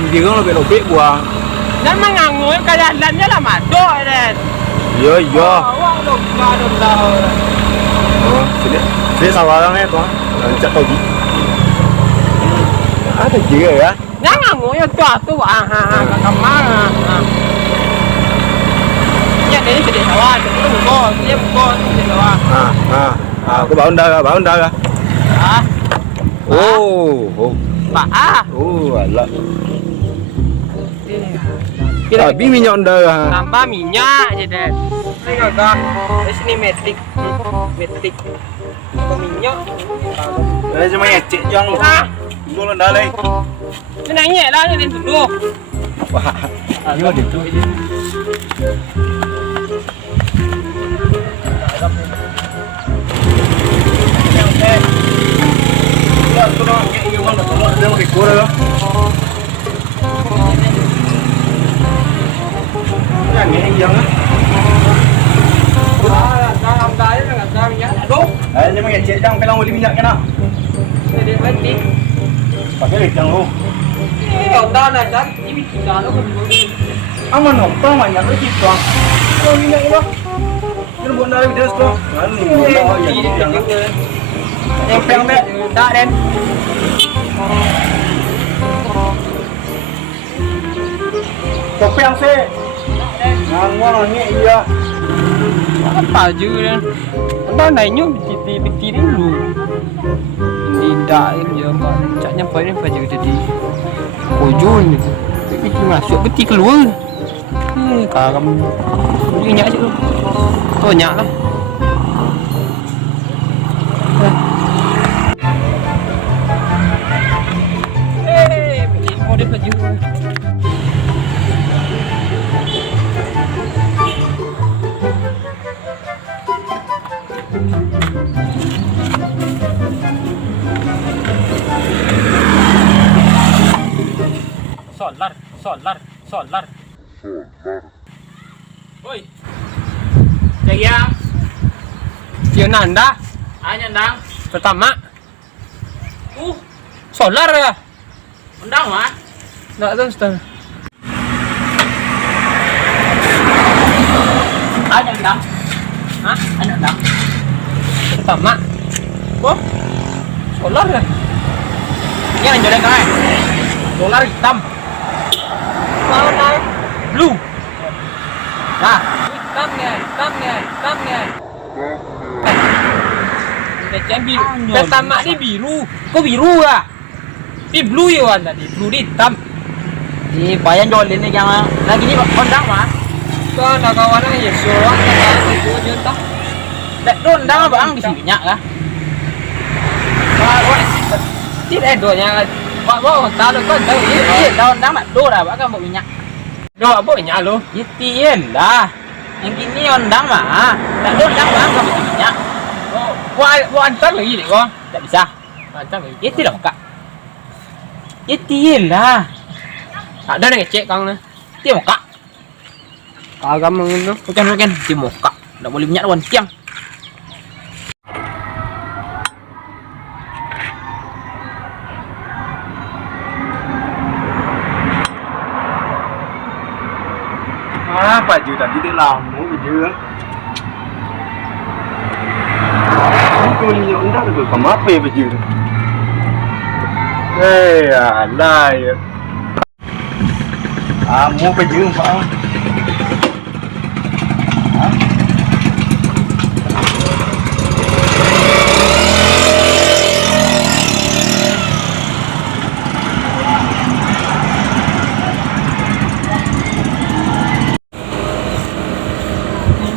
kambing kan lobek buang. Dan mengangguk jalannya lah madok dan. Iya. Wah, dong dah. Oh, sini sawarang ya tuan. Lanjut lagi. Ada juga ya. Jangan ngoyo tu kamar. Ya dari sedih sawah, itu bukan, dia bukan sedih sawah. Aku bangun dah. Ah, Oh. Pak Alah. Tapi minyak dah. tambah minyak je deh. Tengok kak, di sini metrik. Minyak. Đây cho mày chị cho luôn lên đây. Cái này nhẹ lah jadi dulu. Wah, ini mah gitu ini. Đấy, nhưng mà chị trong cái lon minyak cái nào? Jadi mati. Pakai lecang lu. Ông ta này đó, chỉ biết chuyện đó nó không có. Aman dong, tao mah nyampe sih tuang. Kau minyak apa? Ini buat dari dia tuh. Yang peng dah den. Kopi yang sih. Ngangwang ni iya. Apa je dan. Anda naiknya biti dulu. Tidak ini apa? Caknya apa ni baju jadi kojol ni. Biti masuk biti keluar. Karam. Ini nyak je. Oh nyak lah. Beli model baju. Solar. Oi. Jaya. Dia nanda. Nyandang. Pertama. Solar ya. Undang mah. Enggak tahu setengah. Nyandang. Hah? Nyandang. Pertama. Solar ya. Ini yang jelek kan? Solar hitam. Warna blue. Nah, hitamnya. Macam biru. Pertama ni biru. Kok biru ah? Di blue ya wan tadi. Blue di hitam. Di bayan jolin ni yang lagi ni kondang mah. Kau nak kawan aja soal itu je tak. Dak kondang bang di sini nyak kah? Tidak doanya. Bawa tahu kan tahu Iya, daun dang mak do dah bak kan minyak. do apa nya lo? Itiin dah. Yang kini ondang mah. Dak do dang bang kan minyak. Wah antar lagi deh kau. Tak bisa. Antar lagi. Itu dah kak. Itiin dah. Ada nak cek kang ni. Ti muka. Agam mengendu. Bukan ti muka. Dak boleh minyak lawan tiang. Baju tadi dia lama baju. Kau ni yang dah tu kamu apa baju? Alah ya. Mau baju apa?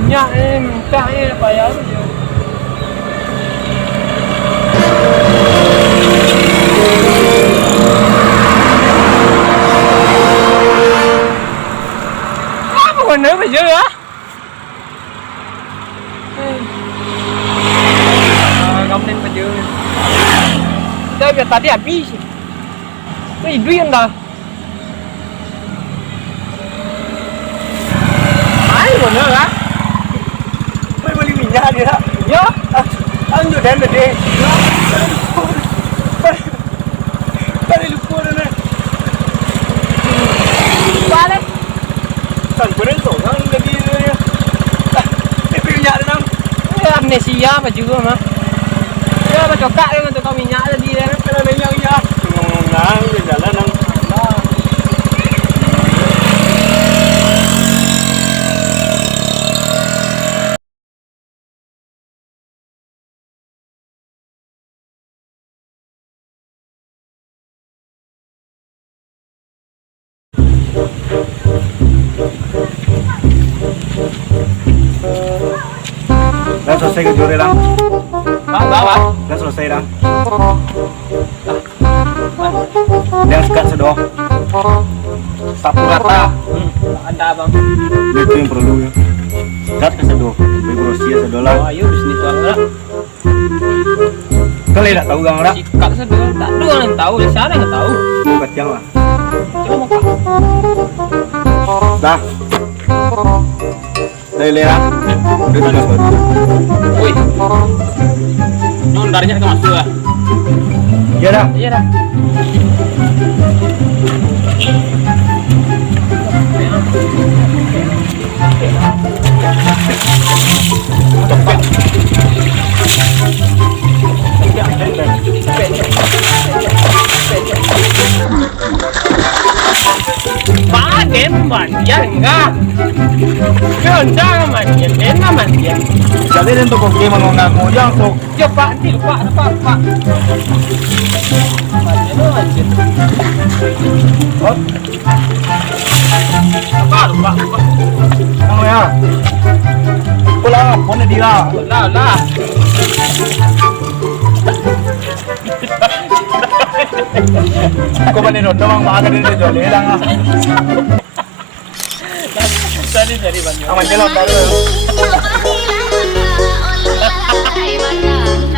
Minyak minta bayar je. Apa benda baju ah? Kamu ni baju. Dah biar tadi habis. Ni duit dah. Ai benda ah? Beli minyak dia. Ya, Anjur dan dia. Tadi lupa dah. Kan bener tuh, kan lagi dia. Tapi minyak dia nang. Amnesia apa juga mah. Ya apa cokak ya untuk kau minyak tadi ya. Kalau minyak ya. Nang, dia jalan nang. Dah selesai ke juri lang. Bawa. Dah selesai lang. Yang sekat sedoh. Sapu rata. Ada bang. Itu yang perlu ya. Sekat ke sedoh. Berosia sedoh lah. Oh, ayo bisnis lah. Kalian tak tahu gang orang? Sikat sedul, tak ada orang yang tahu. Siapa yang tahu? Tahu kacang lah. Coba muka. Dah. Dari lerang. Udah tugas baru. Wih. Non darinya ke masuk lah. Iya dah. Iya dah. Paden mandian enggak? Jangan mandian, enak mandian. Jadi untuk koki mengaku yang sok. Ya pak, ini pak. Mandian. Oh, Apa lupa? kamu ya. Pulang, mana dia? Lah. Kau mana nonton bang makan ini jual lerang ah. Tadi dari banyak. Aman jalan baru. Olah, olah, olah, olah,